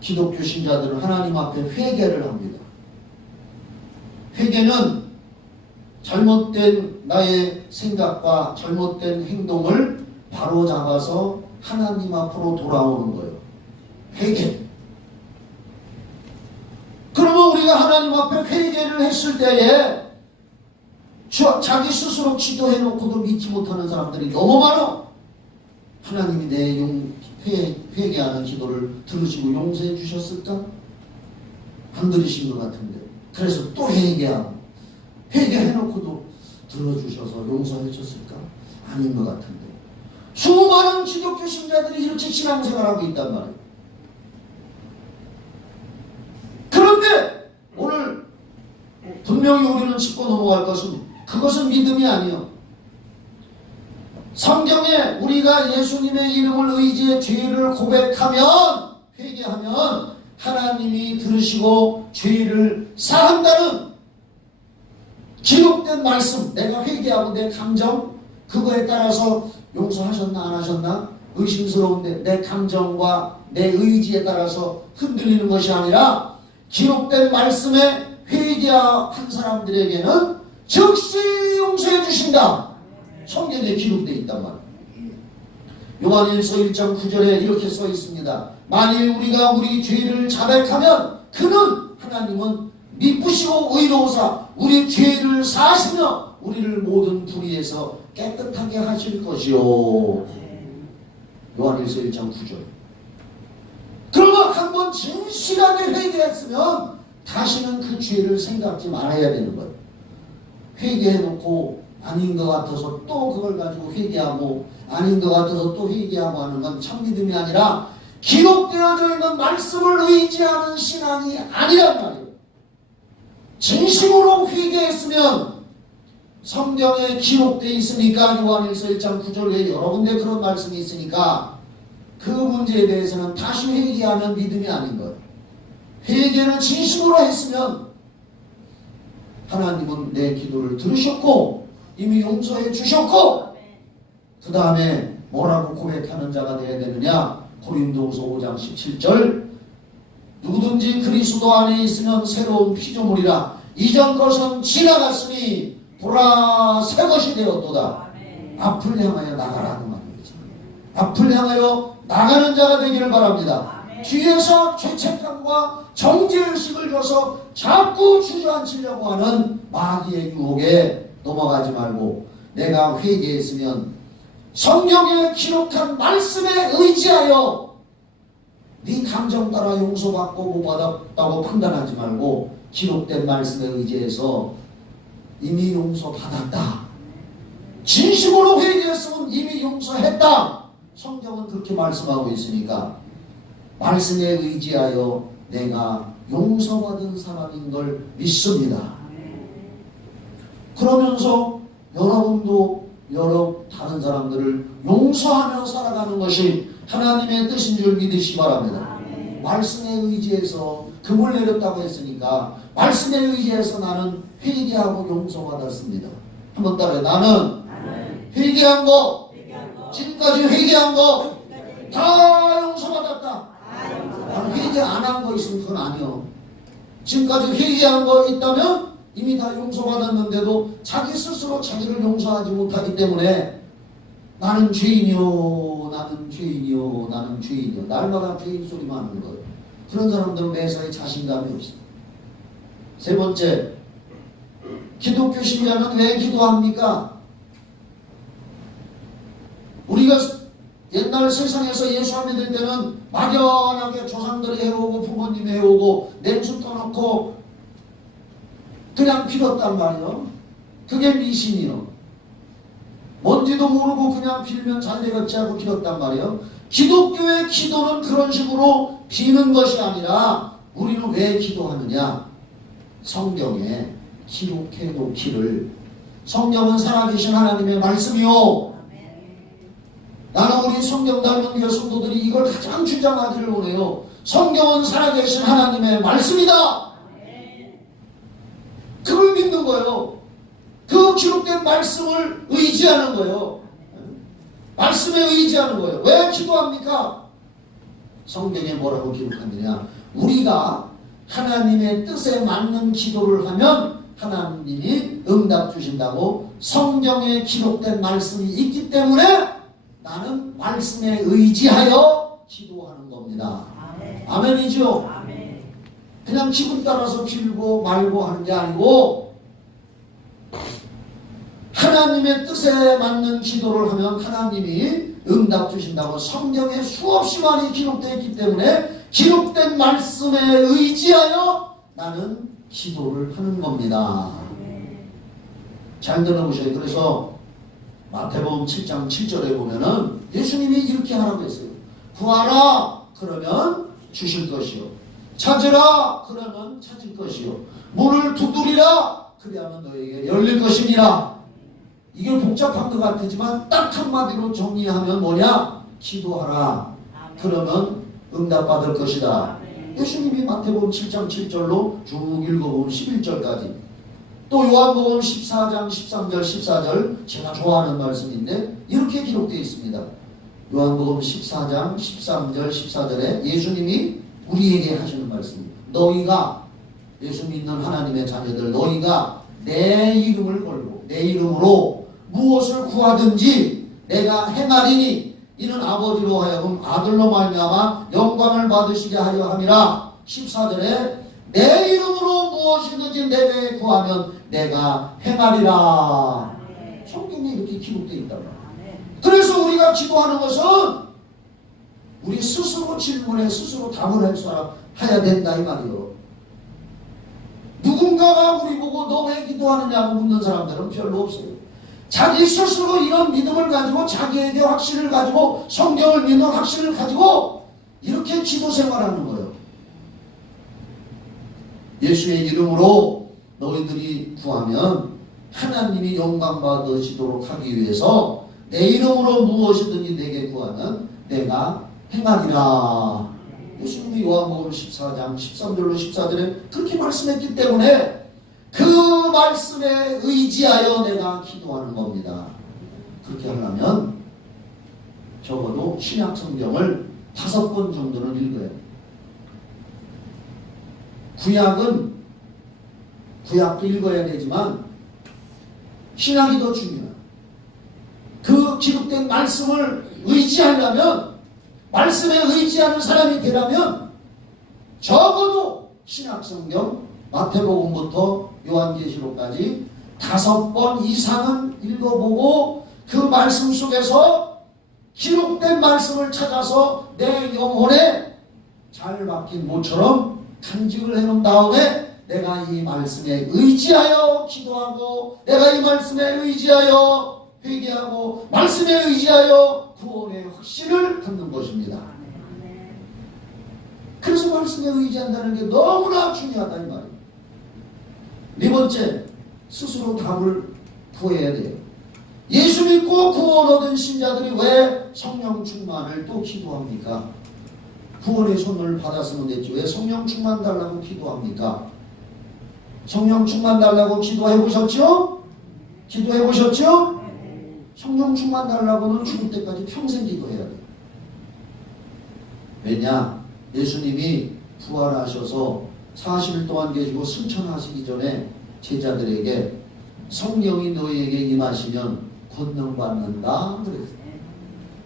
기독교 신자들은 하나님 앞에 회개를 합니다. 회개는 잘못된 나의 생각과 잘못된 행동을 바로잡아서 하나님 앞으로 돌아오는 거예요. 회개. 그러면 우리가 하나님 앞에 회개를 했을 때에 자기 스스로 기도해놓고도 믿지 못하는 사람들이 너무 많아. 하나님이 내 회개하는 기도를 들으시고 용서해 주셨을까? 안 들으신 것 같은데. 그래서 또 회개하고 회개해놓고도 들어주셔서 용서해 줬을까? 아닌 것 같은데. 수많은 기독교 신자들이 이렇게 신앙생활하고 있단 말이에요. 그런데 오늘 분명히 우리는 짚고 넘어갈 것은 그것은 믿음이 아니요. 성경에 우리가 예수님의 이름을 의지해 죄를 고백하면, 회개하면 하나님이 들으시고 죄를 사한다는 기록된 말씀, 내가 회개하고 내 감정 그거에 따라서 용서하셨나 안 하셨나 의심스러운데 내 감정과 내 의지에 따라서 흔들리는 것이 아니라 기록된 말씀에 회개한 사람들에게는 즉시 용서해 주신다. 성경에 기록되어 있단 말이에요. 요한일서 1장 9절에 이렇게 써 있습니다. 만일 우리가 우리 죄를 자백하면 그는 하나님은 미쁘시고 의로우사 우리 죄를 사하시며 우리를 모든 불의에서 깨끗하게 하실 것이요. 요한일서 1장 9절. 그러면 한번 진실하게 회개했으면 다시는 그 죄를 생각지 말아야 되는 거예요. 회개해놓고 아닌 것 같아서 또 그걸 가지고 회개하고 아닌 것 같아서 또 회개하고 하는 건 참 믿음이 아니라 기록되어져 있는 말씀을 의지하는 신앙이 아니란 말이에요. 진심으로 회개했으면 성경에 기록되어 있으니까 요한일서 1장 9절에 여러 군데 그런 말씀이 있으니까 그 문제에 대해서는 다시 회개하면 믿음이 아닌 거예요. 회개를 진심으로 했으면 하나님은 내 기도를 들으셨고 이미 용서해 주셨고 그 다음에 뭐라고 고백하는 자가 되어야 되느냐. 고린도후서 5장 17절 누구든지 그리스도 안에 있으면 새로운 피조물이라 이전 것은 지나갔으니 보라 새 것이 되었도다. 앞을 향하여 나가라는 말이죠. 앞을 향하여 나가는 자가 되기를 바랍니다. 뒤에서 죄책감과 정죄의식을 줘서 자꾸 주저앉히려고 하는 마귀의 유혹에 넘어가지 말고 내가 회개했으면 성경에 기록한 말씀에 의지하여 네 감정 따라 용서받고 못 받았다고 판단하지 말고 기록된 말씀에 의지해서 이미 용서받았다. 진심으로 회개했으면 이미 용서했다. 성경은 그렇게 말씀하고 있으니까 말씀에 의지하여 내가 용서받은 사람인 걸 믿습니다. 그러면서 여러분도 여러 다른 사람들을 용서하며 살아가는 것이 하나님의 뜻인 줄 믿으시기 바랍니다. 말씀에 의지해서 금을 내렸다고 했으니까 말씀에 의지해서 나는 회개하고 용서받았습니다. 한번 따라해. 나는 회개한 거, 지금까지 회개한 거 다 용서받았다. 나는 회개 안 한 거 있으면 그건 아니요. 지금까지 회개한 거 있다면 이미 다 용서받았는데도 자기 스스로 자기를 용서하지 못하기 때문에 나는 죄인이요, 나는 죄인이요, 나는 죄인이요. 날마다 죄인 소리만 하는 거예요. 그런 사람들은 매사에 자신감이 없어요. 세 번째, 기독교 신자는 왜 기도합니까? 우리가 옛날 세상에서 예수 안 믿을 때는 막연하게 조상들이 해오고 부모님이 해오고 냉수 떠놓고 그냥 빌었단 말이요. 그게 미신이요. 뭔지도 모르고 그냥 빌면 잘 되겠지 하고 빌었단 말이요. 기독교의 기도는 그런 식으로 비는 것이 아니라 우리는 왜 기도하느냐? 성경에 기록해 놓기를. 성경은 살아계신 하나님의 말씀이요. 나는 우리 성경 닮은 교회 성도들이 이걸 가장 주장하기를 원해요. 성경은 살아계신 하나님의 말씀이다. 그걸 믿는 거예요. 그 기록된 말씀을 의지하는 거예요. 말씀에 의지하는 거예요. 왜 기도합니까? 성경에 뭐라고 기록하느냐? 우리가 하나님의 뜻에 맞는 기도를 하면 하나님이 응답 주신다고 성경에 기록된 말씀이 있기 때문에 나는 말씀에 의지하여 기도하는 겁니다. 아멘이죠? 아멘. 그냥 기분 따라서 빌고 말고 하는 게 아니고 하나님의 뜻에 맞는 기도를 하면 하나님이 응답 주신다고 성경에 수없이 많이 기록되어 있기 때문에 기록된 말씀에 의지하여 나는 기도를 하는 겁니다. 잘 들어보셔요. 그래서 마태복음 7장 7절에 보면은 예수님이 이렇게 하라고 했어요. 구하라 그러면 주실 것이요, 찾으라 그러면 찾을 것이요, 문을 두드리라 그리하면 너에게 열릴 것이니라. 이게 복잡한 것 같지만 딱 한마디로 정리하면 뭐냐? 기도하라 그러면 응답받을 것이다. 예수님이 마태복음 7장 7절로 쭉 읽어보면 11절까지, 또 요한복음 14장 13절 14절 제가 좋아하는 말씀인데 이렇게 기록되어 있습니다. 요한복음 14장 13절 14절에 예수님이 우리에게 하시는 말씀, 너희가 예수 믿는 하나님의 자녀들, 너희가 내 이름을 걸고 내 이름으로 무엇을 구하든지 내가 행하리니 이는 아버지로 하여금 아들로 말미암아 영광을 받으시게 하려 함이라. 14절에 내 이름으로 무엇이든지 내게 구하면 내가 행하리라. 성경에 이렇게 기록되어 있다고. 그래서 우리가 기도하는 것은 우리 스스로 질문에 스스로 답을 할 사람 해야 된다 이 말이요. 누군가가 우리 보고 너 왜 기도하느냐고 묻는 사람들은 별로 없어요. 자기 스스로 이런 믿음을 가지고 자기에게 확신을 가지고 성경을 믿는 확신을 가지고 이렇게 기도 생활하는 거예요. 예수의 이름으로 너희들이 구하면 하나님이 영광 받으시도록 하기 위해서 내 이름으로 무엇이든지 내게 구하면 내가 행하리라. 예수님이 요한복음 14장 13절로 14절에 그렇게 말씀했기 때문에 그 말씀에 의지하여 내가 기도하는 겁니다. 그렇게 하려면 적어도 신약 성경을 5번 정도는 읽어야 돼요. 구약도 읽어야 되지만 신약이 더 중요해요. 그 기록된 말씀을 의지하려면, 말씀에 의지하는 사람이 되려면 적어도 신약 성경 마태복음부터 요한계시록까지 5번 이상은 읽어보고 그 말씀 속에서 기록된 말씀을 찾아서 내 영혼에 잘 박힌 모처럼 간직을 해놓은 다음에 내가 이 말씀에 의지하여 기도하고, 내가 이 말씀에 의지하여 회개하고, 말씀에 의지하여 구원의 확신을 갖는 것입니다. 그래서 말씀에 의지한다는 게 너무나 중요하다 이 말이에요. 네 번째, 스스로 답을 구해야 돼요. 예수 믿고 구원 얻은 신자들이 왜 성령 충만을 또 기도합니까? 구원의 손을 받았으면 됐지 왜 성령 충만 달라고 기도합니까? 성령 충만 달라고 기도해 보셨죠? 기도해 보셨죠? 성령 충만 달라고는 죽을 때까지 평생 기도해야 돼요. 왜냐? 예수님이 부활하셔서 40일 동안 계시고 승천하시기 전에 제자들에게 성령이 너희에게 임하시면 권능 받는다 그랬어요.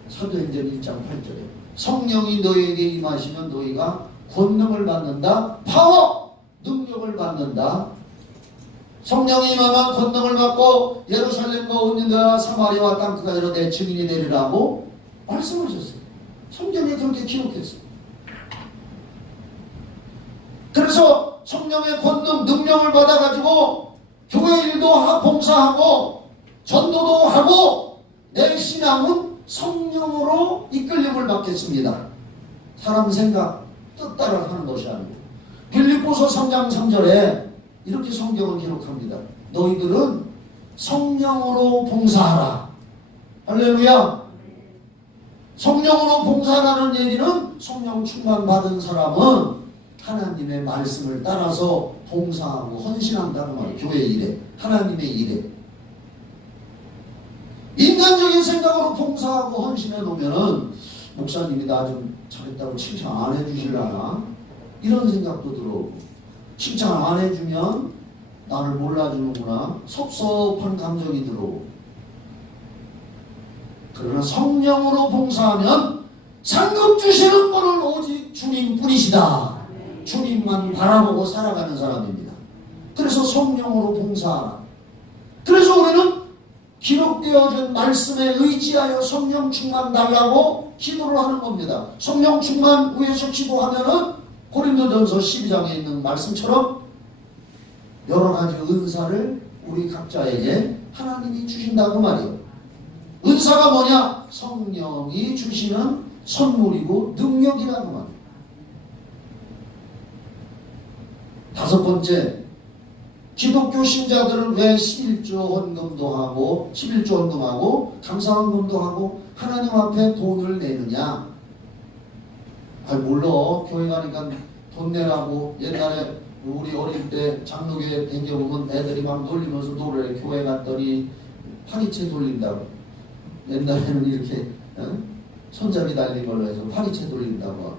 사도행전 1장 8절에 성령이 너희에게 임하시면 너희가 권능을 받는다, 파워, 능력을 받는다. 성령이 임하면 권능을 받고 예루살렘과 온 유대와 사마리아와 땅끝까지로 내 증인이 되리라고 말씀하셨어요. 성경에 그렇게 기록했어요. 그래서 성령의 권능, 능력을 받아가지고 교회 일도 봉사하고 전도도 하고 내 신앙은 성령으로 이끌림을 받겠습니다. 사람 생각, 뜻 따라 하는 것이 아니고. 빌립보서 3장 3절에 이렇게 성경은 기록합니다. 너희들은 성령으로 봉사하라. 할렐루야. 성령으로 봉사하라는 얘기는 성령 충만 받은 사람은 하나님의 말씀을 따라서 봉사하고 헌신한다는 말이에요. 교회 일에, 하나님의 일에. 인간적인 생각으로 봉사하고 헌신해 놓으면은 목사님이 나 좀 잘했다고 칭찬 안 해주실라나 이런 생각도 들어오고, 칭찬 안 해주면 나를 몰라주는구나 섭섭한 감정이 들어오고. 그러나 성령으로 봉사하면 상급 주시는 분은 오직 주님뿐이시다. 주님만 바라보고 살아가는 사람입니다. 그래서 성령으로 봉사하라. 그래서 우리는 기록되어진 말씀에 의지하여 성령 충만 달라고 기도를 하는 겁니다. 성령 충만 위해서 기도하면은 고린도전서 12장에 있는 말씀처럼 여러 가지 은사를 우리 각자에게 하나님이 주신다고 말이에요. 은사가 뭐냐? 성령이 주시는 선물이고 능력이라고 말이에요. 다섯 번째, 기독교 신자들은 왜 11조 헌금도 하고 11조 헌금하고 감사 헌금도 하고 하나님 앞에 돈을 내느냐? 몰라. 교회 가니까 돈 내라고. 옛날에 우리 어릴 때 장로교회 댕겨보면 애들이 막 놀리면서 노래 교회 갔더니 파리채 돌린다고. 옛날에는 이렇게 손잡이 달린 걸로 해서 파리채 돌린다고.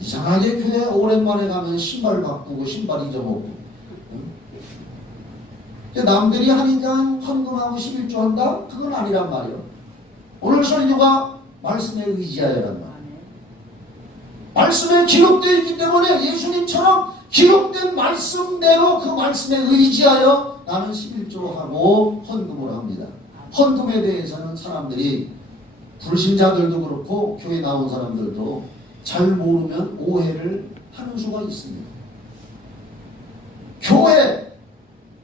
이상하게 교회 오랜만에 가면 신발 바꾸고 신발 잊어먹고. 남들이 하니까 헌금하고 11조 한다? 그건 아니란 말이에요. 오늘 설교가 말씀에 의지하여란 말이에요. 말씀에 기록되어 있기 때문에 예수님처럼 기록된 말씀대로 그 말씀에 의지하여 나는 11조 하고 헌금을 합니다. 헌금에 대해서는 사람들이 불신자들도 그렇고 교회 나온 사람들도 잘 모르면 오해를 하는 수가 있습니다.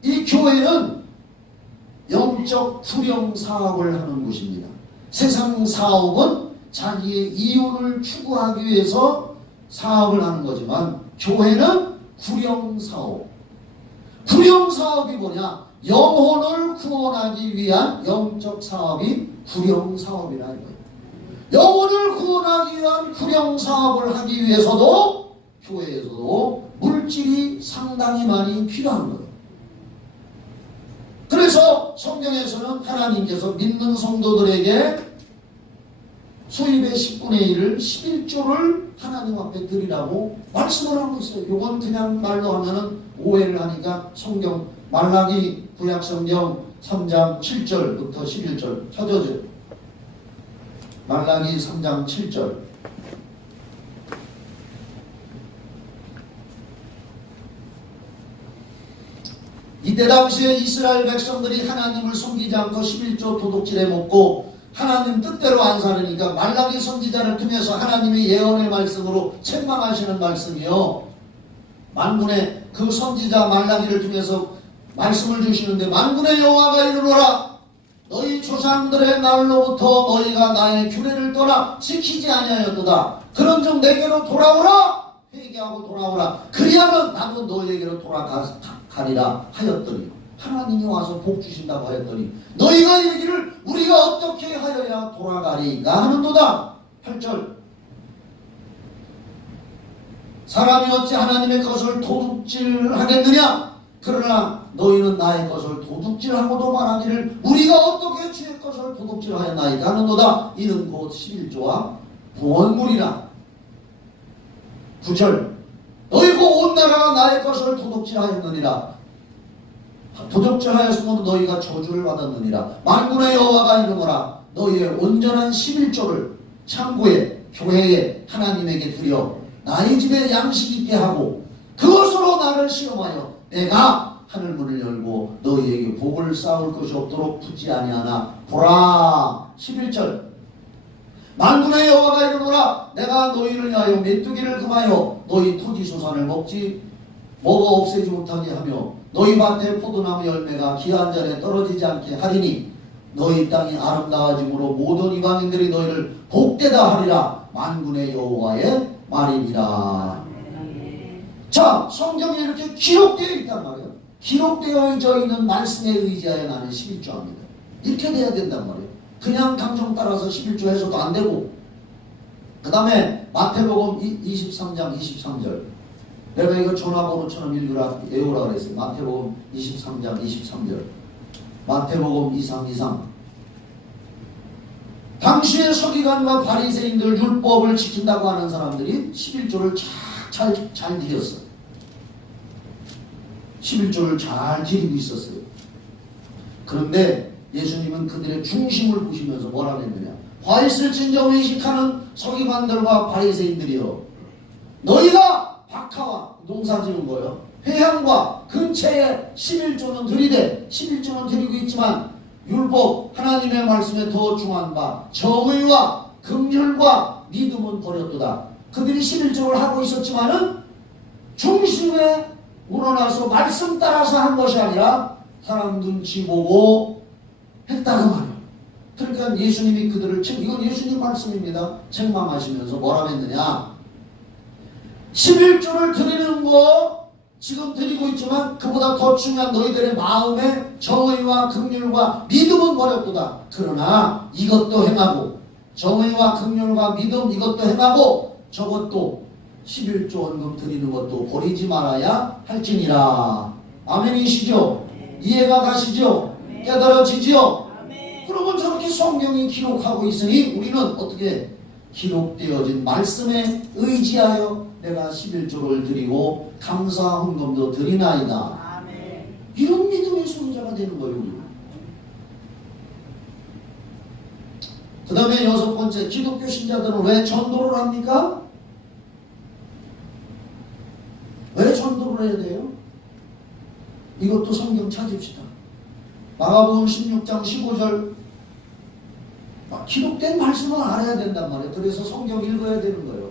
이 교회는 영적 투영 사업을 하는 곳입니다. 세상 사업은 자기의 이윤을 추구하기 위해서 사업을 하는 거지만 교회는 구령 사업. 구령 사업이 뭐냐? 영혼을 구원하기 위한 영적 사업이 구령 사업이라는 거예요. 영혼을 구원하기 위한 구령 사업을 하기 위해서도 교회에서도 물질이 상당히 많이 필요한 거예요. 그래서 성경에서는 하나님께서 믿는 성도들에게 수입의 10분의 1을 11조를 하나님 앞에 드리라고 말씀을 하고 있어요. 이건 그냥 말로 하면은 오해를 하니까 성경 말라기 구약성경 3장 7절부터 11절 찾아줘요. 말라기 3장 7절. 이때 당시에 이스라엘 백성들이 하나님을 섬기지 않고 11조 도둑질해 먹고 하나님 뜻대로 안 살으니까 말라기 선지자를 통해서 하나님의 예언의 말씀으로 책망하시는 말씀이요. 만군의 그 선지자 말라기를 통해서 말씀을 주시는데 만군의 여호와가 이르노라 너희 조상들의 날로부터 너희가 나의 규례를 떠나 지키지 아니하였도다. 그런즉 내게로 돌아오라. 회개하고 돌아오라. 그리하면 나도 너희에게로 돌아가리라 하였더니 하나님이 와서 복 주신다고 하였더니 너희가 이르기를 우리가 어떻게 하여야 돌아가리까 하는도다. 8절. 사람이 어찌 하나님의 것을 도둑질하겠느냐? 그러나 너희는 나의 것을 도둑질하고도 말하기를 우리가 어떻게 주의 것을 도둑질하였나이까 하는도다. 이는 곧 11조와 보원물이라. 9절. 너희고 온 나라가 나의 것을 도둑질하였느니라. 도둑질하였으므로 너희가 저주를 받았느니라. 만군의 여호와가 이르노라 너희의 온전한 11조를 창고에 교회에 하나님에게 드려 나의 집에 양식 있게 하고 그것으로 나를 시험하여 내가 하늘문을 열고 너희에게 복을 쌓을 것이 없도록 붙지 아니하나 보라. 11절. 만군의 여호와가 이르노라 내가 너희를 위하여 메뚜기를 금하여 너희 토지 소산을 먹어 없애지 못하게 하며 너희 밭에 포도나무 열매가 기한 전에 떨어지지 않게 하리니 너희 땅이 아름다워짐으로 모든 이방인들이 너희를 복되다 하리라. 만군의 여호와의 말이니라. 자, 성경에 이렇게 기록되어 있단 말이에요. 기록되어 있는 말씀에 의지하여 나는 11조 합니다. 이렇게 돼야 된단 말이에요. 그냥 감정 따라서 11조 해서도 안 되고. 그 다음에 마태복음 23장 23절. 내가 이거 전화번호처럼 외우라 그랬어요. 마태복음 23장 23절. 마태복음 23. 당시의 서기관과 바리새인들 율법을 지킨다고 하는 사람들이 11조를 잘 드렸어요. 11조를 잘 드리고 있었어요. 그런데 예수님은 그들의 중심을 보시면서 뭐라 했느냐. 화 있을진저 외식하는 서기관들과 바리새인들이여 너희가 박하와 농사 지은 거예요. 회향과 근처에 11조는 드리되 11조는 드리고 있지만 율법 하나님의 말씀에 더 중한 바 정의와 긍휼과 믿음은 버렸도다. 그들이 11조를 하고 있었지만은 중심에 우러나서 말씀 따라서 한 것이 아니라 사람 눈치 보고 했다고 말이에요. 그러니까 예수님이 그들을 이건 예수님 말씀입니다. 책망하시면서 뭐라고 했느냐? 11조를 드리는 거 지금 드리고 있지만 그보다 더 중요한 너희들의 마음의 정의와 긍휼과 믿음은 버렸도다. 그러나 이것도 행하고 정의와 긍휼과 믿음 이것도 행하고 저것도 11조 원금 드리는 것도 버리지 말아야 할지니라. 아멘이시죠? 이해가 가시죠? 깨달아지죠? 그러면 저렇게 성경이 기록하고 있으니 우리는 어떻게 기록되어진 말씀에 의지하여 내가 11조를 드리고 감사 헌금도 드리나이다. 이런 믿음의 소유자가 되는 거예요. 그 다음에 6번째, 기독교 신자들은 왜 전도를 합니까? 왜 전도를 해야 돼요? 이것도 성경 찾읍시다. 마가복음 16장 15절 기록된 말씀을 알아야 된단 말이에요. 그래서 성경 읽어야 되는 거예요.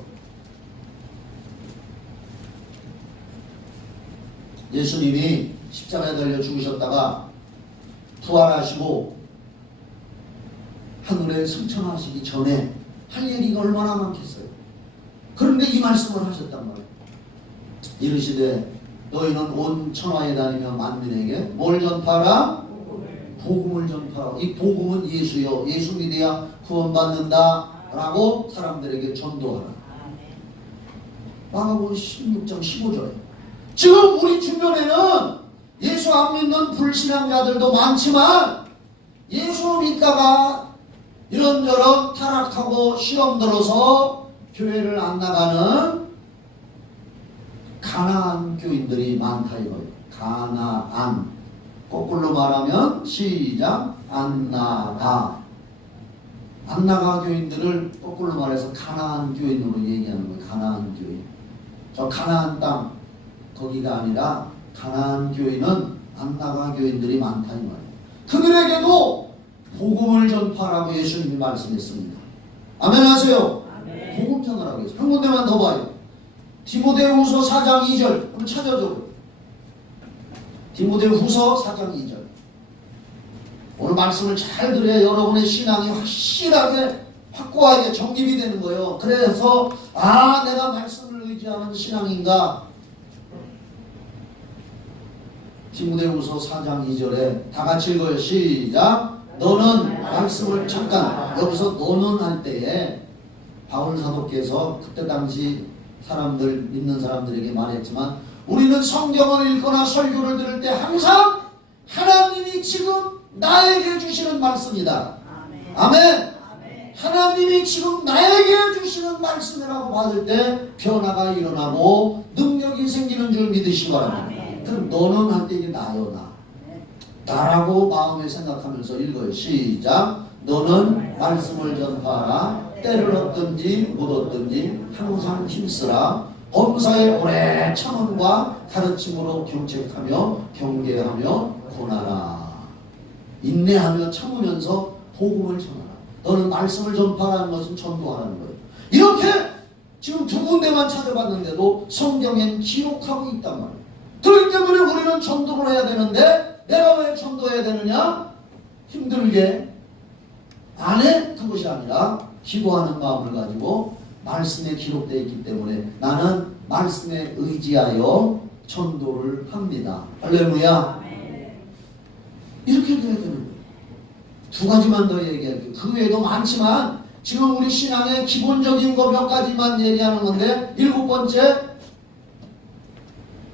예수님이 십자가에 달려 죽으셨다가 부활하시고 하늘에 승천하시기 전에 할 일이 얼마나 많겠어요. 그런데 이 말씀을 하셨단 말이에요. 이르시되 너희는 온 천하에 다니며 만민에게 뭘 전파하라? 복음을 전파하라. 이 복음은 예수요. 예수 믿어야 구원받는다 라고 사람들에게 전도하라. 마가복음 16장 15절에 지금 우리 주변에는 예수 안 믿는 불신앙자들도 많지만 예수 믿다가 이런저런 타락하고 시험 들어서 교회를 안 나가는 가나안 교인들이 많다 이거예요. 가나안. 거꾸로 말하면 시작. 안 나가. 안 나가 교인들을 거꾸로 말해서 가나안 교인으로 얘기하는 거예요. 가나안 교인. 저 가나안 땅 거기가 아니라 가나안 교인은 안 나가 교인들이 많다 이 말이에요. 그들에게도 복음을 전파하라고 예수님이 말씀했습니다. 아멘 하세요. 아멘. 복음 전하라고 했어요. 한 군데만 더 봐요. 디모데후서 4장 2절 한번 찾아줘. 디모데후서 4장 2절. 오늘 말씀을 잘 들어야 여러분의 신앙이 확실하게 확고하게 정립이 되는 거예요. 그래서 내가 말씀을 의지하는 신앙인가. 디모데후서 4장 2절에 다 같이 읽어요. 시작. 너는 말씀을 잠깐 여기서 너는 할 때에 바울 사도께서 그때 당시 사람들 믿는 사람들에게 말했지만 우리는 성경을 읽거나 설교를 들을 때 항상 하나님이 지금 나에게 주시는 말씀이다. 아멘. 하나님이 지금 나에게 주시는 말씀이라고 받을 때 변화가 일어나고 능력이 생기는 줄 믿으시기 바랍니다. 그럼 너는 할 때 이게 나요 나. 나라고 마음에 생각하면서 읽어요. 시작. 너는 말씀을 전파하라. 때를 얻든지 못 얻든지 항상 힘쓰라. 범사에 오래 참음과 가르침으로 경책하며 경계하며 고나라. 인내하며 참으면서 복음을 전하라. 너는 말씀을 전파하는 것은 전도하라는 거예요. 이렇게 지금 두 군데만 찾아봤는데도 성경엔 기록하고 있단 말이에요. 그렇기 때문에 우리는 전도를 해야 되는데 내가 왜 전도해야 되느냐? 힘들게 안 해? 그것이 아니라 기도하는 마음을 가지고 말씀에 기록되어 있기 때문에 나는 말씀에 의지하여 전도를 합니다. 할렐루야. 이렇게 돼야 되는 거예요. 두 가지만 더 얘기할게요. 그 외에도 많지만 지금 우리 신앙의 기본적인 거 몇 가지만 얘기하는 건데 7번째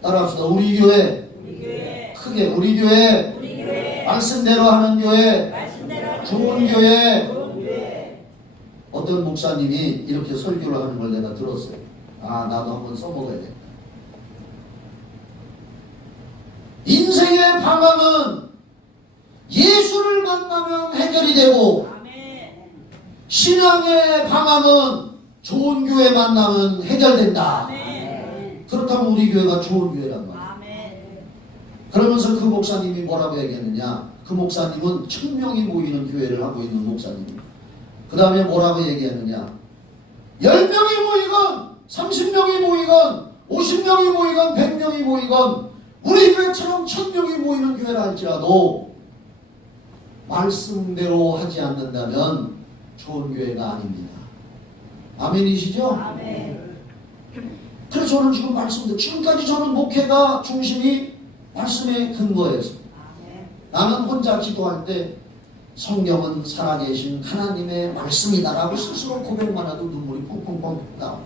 따라합시다. 우리 교회 크게 우리 교회 말씀대로 하는 교회 좋은 교회. 어떤 목사님이 이렇게 설교를 하는 걸 내가 들었어요. 나도 한번 써먹어야 돼. 인생의 방황은 예수를 만나면 해결이 되고 신앙의 방황은 좋은 교회 만나면 해결된다. 그렇다면 우리 교회가 좋은 교회란 말이에요. 그러면서 그 목사님이 뭐라고 얘기했느냐. 그 목사님은 1000명이 모이는 교회를 하고 있는 목사님입니다. 그 다음에 뭐라고 얘기했느냐. 10명이 모이건 30명이 모이건 50명이 모이건 100명이 모이건 우리 교회처럼 1000명이 모이는 교회라 할지라도 말씀대로 하지 않는다면 좋은 교회가 아닙니다. 아멘이시죠? 아멘. 그래서 저는 지금 말씀드려 지금까지 저는 목회가 중심이 말씀의 근거에서 아멘. 나는 혼자 기도할 때 성경은 살아계신 하나님의 말씀이다라고 스스로 고백만 해도 눈물이 펑펑펑 나옵니다.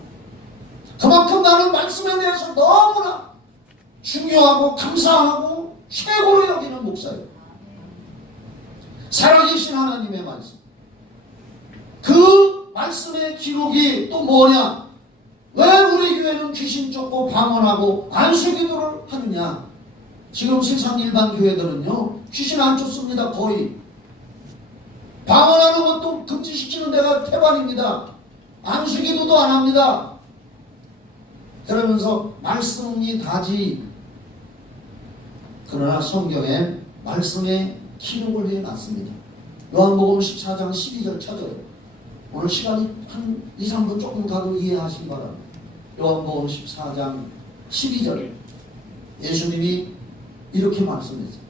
그만큼 나는 말씀에 대해서 너무나 중요하고 감사하고 최고로 여기는 목사예요. 살아계신 하나님의 말씀. 그 말씀의 기록이 또 뭐냐? 왜 우리 교회는 귀신 쫓고 방언하고 안수기도를 하느냐? 지금 세상 일반 교회들은요 귀신 안 쫓습니다. 거의 방언하는 것도 금지시키는 데가 태반입니다. 안수기도도 안 합니다. 그러면서 말씀이 다지. 그러나 성경에 말씀의 기록을 해놨습니다. 요한복음 14장 12절 찾아요. 오늘 시간이 한 2, 3분 조금 가도 이해하시기 바랍니다. 요한복음 14장 12절 예수님이 이렇게 말씀했어요.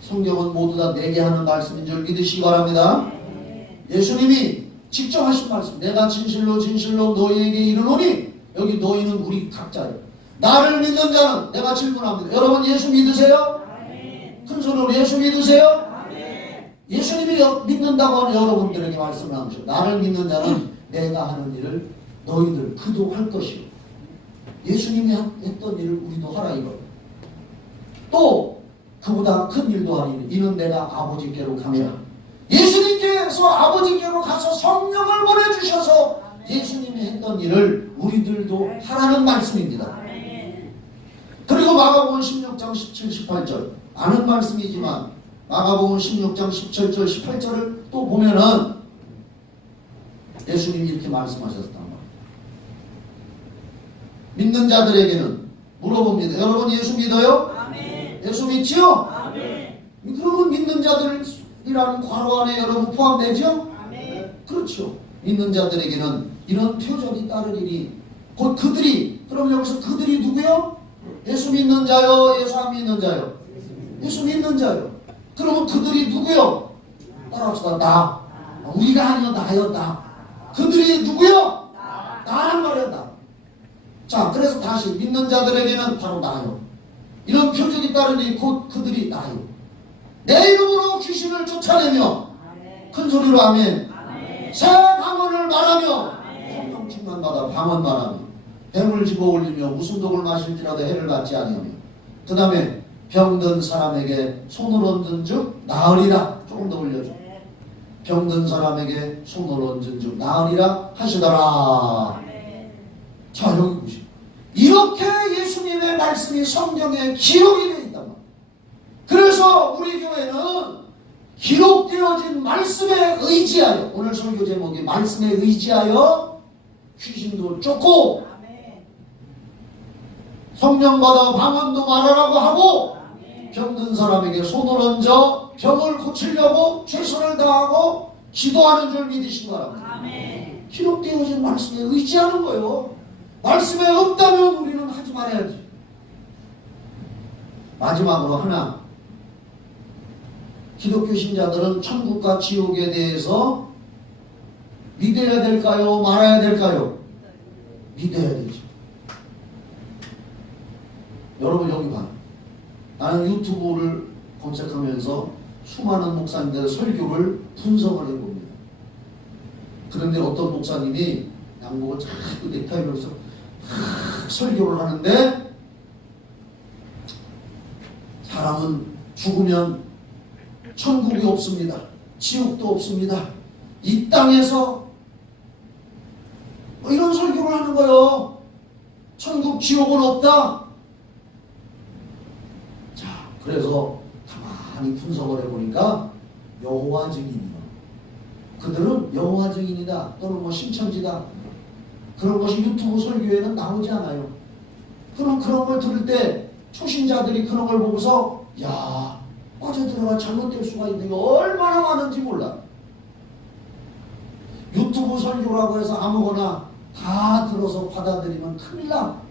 성경은 모두 다 내게 하는 말씀인 줄 믿으시기 바랍니다. 예수님이 직접 하신 말씀. 내가 진실로 진실로 너희에게 이르노니 여기 너희는 우리 각자예요. 나를 믿는 자는 내가 질문합니다. 여러분 예수 믿으세요? 큰 소리로 예수 믿으세요? 예수님이 믿는다고 하는 여러분들에게 말씀을 하죠. 나를 믿는 자는 내가 하는 일을 너희들 그도 할 것이고 예수님이 했던 일을 우리도 하라 이거. 또 그보다 큰 일도 하리니 이는 내가 아버지께로 가며 예수님께서 아버지께로 가서 성령을 보내주셔서 예수님이 했던 일을 우리들도 하라는 말씀입니다. 그리고 마가복음 16장 17, 18절 아는 말씀이지만 마가복음 16장 17절, 18절을 또 보면은 예수님이 이렇게 말씀하셨단 말이에요. 믿는 자들에게는 물어봅니다. 여러분 예수 믿어요? 아멘. 예수 믿지요? 아멘. 그러면 믿는 자들이라는 괄호 안에 여러분 포함되죠? 아멘. 그렇죠. 믿는 자들에게는 이런 표적이 따르리니 곧 그들이 그럼 여기서 그들이 누구요? 예수 믿는 자요? 예수 안 믿는 자요? 예수 믿는 자요. 그러면 그들이 누구요? 따라합시다. 나. 우리가 아니요. 나요. 나. 그들이 누구요? 나란 말이야. 나. 자, 그래서 다시 믿는 자들에게는 바로 나요. 이런 표적이 따르니 곧 그들이 나요. 내 이름으로 귀신을 쫓아내며 큰 소리로 아멘. 새 방언을 말하며 성령 충만받아 방언 말하며 뱀을 집어 올리며 무슨 독을 마실지라도 해를 받지 아니하며 그 다음에 병든 사람에게 손을 얹은 즉 나으리라. 조금 더 올려줘. 병든 사람에게 손을 얹은 즉 나으리라 하시더라. 자 여기 보시오. 이렇게 예수님의 말씀이 성경에 기록이 되어 있단 말이에요. 그래서 우리 교회는 기록되어진 말씀에 의지하여 오늘 설교 제목이 말씀에 의지하여 귀신도 쫓고 성령 받아 방언도 말하라고 하고 병든 사람에게 손을 얹어 병을 고치려고 최선을 다하고 기도하는 줄 믿으시기 바랍니다. 기록되어진 말씀에 의지하는 거예요. 말씀에 없다면 우리는 하지 말아야지. 마지막으로 하나, 기독교 신자들은 천국과 지옥에 대해서 믿어야 될까요? 말아야 될까요? 믿어야 되죠. 여러분 여기 봐. 나는 유튜브를 검색하면서 수많은 목사님들의 설교를 분석을 해봅니다. 그런데 어떤 목사님이 양복을 자꾸 넥타이로 해서 설교를 하는데 사람은 죽으면 천국이 없습니다. 지옥도 없습니다. 이 땅에서 이런 설교를 하는 거예요. 천국 지옥은 없다. 자, 그래서 가만히 분석을 해보니까 여호와 증인이요. 그들은 여호와 증인이다 또는 뭐 신천지다 그런 것이 유튜브 설교에는 나오지 않아요. 그럼 그런 걸 들을 때 초신자들이 그런 걸 보고서 야 빠져들어가 잘못될 수가 있는 게 얼마나 많은지 몰라. 유튜브 설교라고 해서 아무거나 다 들어서 받아들이면 큰일 나.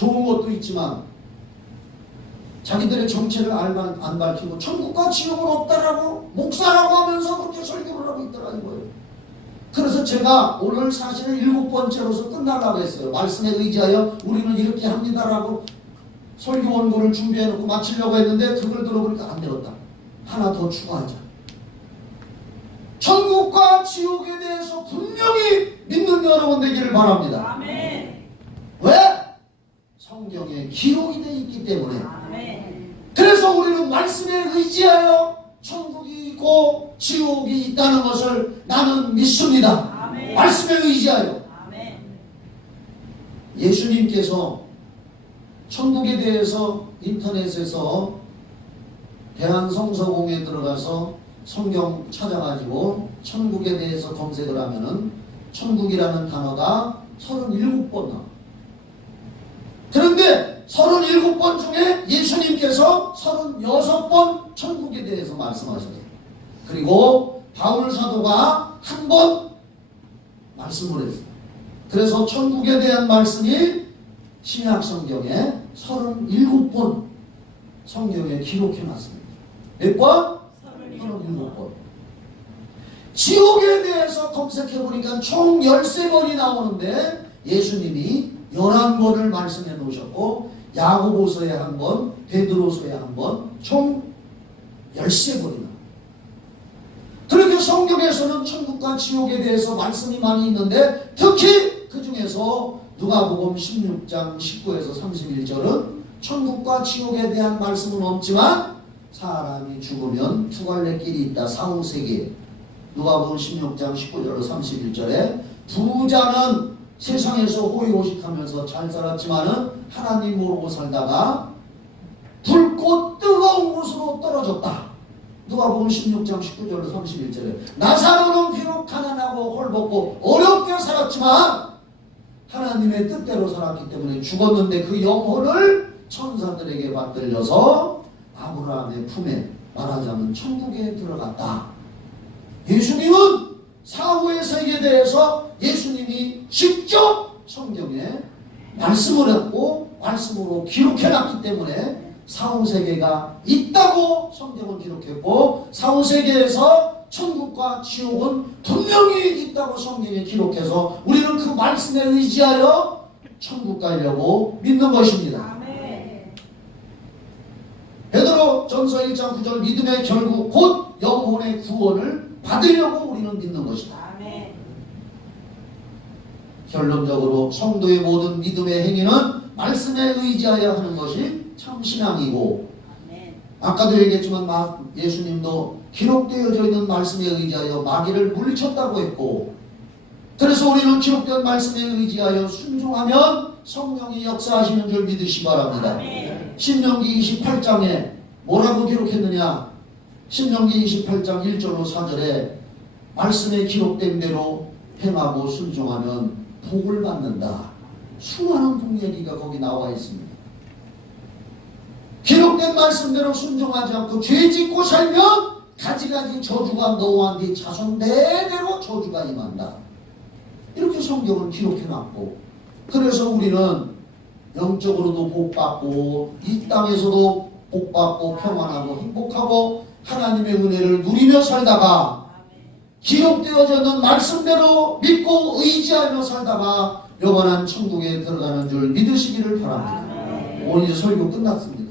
좋은 것도 있지만 자기들의 정체를 안 밝히고 천국과 지옥은 없다라고 목사라고 하면서 그렇게 설교를 하고 있더라는 거예요. 그래서 제가 오늘 사실은 7번째로서 끝나려고 했어요. 말씀에 의지하여 우리는 이렇게 합니다라고 설교 원고를 준비해놓고 마치려고 했는데 그걸 들어보니까 안 되었다. 하나 더 추가하자. 천국과 지옥에 대해서 분명히 믿는 여러분 되기를 바랍니다. 아멘. 왜? 성경에 기록이 되어 있기 때문에. 아멘. 그래서 우리는 말씀에 의지하여 천국이 있고 지옥이 있다는 것을 나는 믿습니다. 아멘. 말씀에 의지하여. 아멘. 예수님께서 천국에 대해서 인터넷에서 대한성서공에 들어가서 성경 찾아가지고 천국에 대해서 검색을 하면은 천국이라는 단어가 37번 나와요. 그런데 37번 중에 예수님께서 36번 천국에 대해서 말씀하셨어요. 그리고 바울 사도가 한 번 말씀을 했어요. 그래서 천국에 대한 말씀이 신약 성경에 37번 성경에 기록해 놨습니다. 몇 번? 37번. 지옥에 대해서 검색해 보니까 총 13번이 나오는데 예수님이 11번을 말씀해 놓으셨고 야고보서에 한 번, 베드로서에 한 번, 총 13번이나. 그렇게 성경에서는 천국과 지옥에 대해서 말씀이 많이 있는데 특히 그 중에서 누가복음 16장 19에서 31절은 천국과 지옥에 대한 말씀은 없지만 사람이 죽으면 두 갈래 길이 있다. 사후세계. 누가복음 16장 19절로 31절에 부자는 세상에서 호의호식하면서 잘 살았지만은 하나님 모르고 살다가 붉고 뜨거운 곳으로 떨어졌다. 누가복음 16장 19절로 31절에 나사로는 비록 가난하고 헐벗고 어렵게 살았지만 하나님의 뜻대로 살았기 때문에 죽었는데 그 영혼을 천사들에게 받들려서 아브라함의 품에 말하자면 천국에 들어갔다. 예수님은 사후의 세계에 대해서 예수님이 직접 성경에 말씀을 했고 말씀으로 기록해놨기 때문에 사후세계가 있다고 성경은 기록했고 사후세계에서 천국과 지옥은 분명히 있다고 성경에 기록해서 우리는 그 말씀에 의지하여 천국 가려고 믿는 것입니다. 아멘. 베드로 전서 1장 9절 믿음의 결국 곧 영혼의 구원을 받으려고 우리는 믿는 것이다. 아멘. 결론적으로 성도의 모든 믿음의 행위는 말씀에 의지하여 하는 것이 참 신앙이고 아멘. 아까도 얘기했지만 예수님도 기록되어져 있는 말씀에 의지하여 마귀를 물리쳤다고 했고 그래서 우리는 기록된 말씀에 의지하여 순종하면 성령이 역사하시는 줄 믿으시기 바랍니다. 아멘. 신명기 28장에 뭐라고 기록했느냐? 신명기 28장 1절로 4절에 말씀에 기록된 대로 행하고 순종하면 복을 받는다. 수많은 복 얘기가 거기 나와 있습니다. 기록된 말씀대로 순종하지 않고 죄 짓고 살면 가지가지 저주가 너와 네 자손 대대로 저주가 임한다. 이렇게 성경은 기록해놨고 그래서 우리는 영적으로도 복받고 이 땅에서도 복받고 평안하고 행복하고 하나님의 은혜를 누리며 살다가 기록되어져 있는 말씀대로 믿고 의지하며 살다가 영원한 천국에 들어가는 줄 믿으시기를 바랍니다. 오늘 이제 설교 끝났습니다.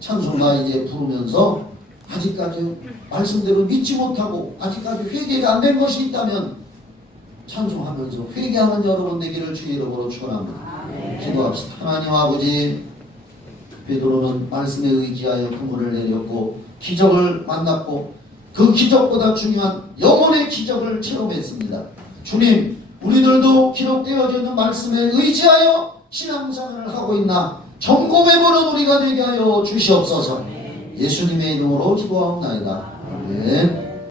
찬송가 이제 부르면서 아직까지 말씀대로 믿지 못하고 아직까지 회개가 안 된 것이 있다면 찬송하면서 회개하는 여러분 되기를 주의 이름으로 축원합니다. 기도합시다. 하나님 아버지, 베드로는 말씀에 의지하여 그물을 내렸고 기적을 만났고 그 기적보다 중요한 영혼의 기적을 체험했습니다. 주님, 우리들도 기록되어져 있는 말씀에 의지하여 신앙생활을 하고 있나 점검해보는 우리가 되게 하여 주시옵소서. 예수님의 이름으로 기도하옵나이다. 아멘.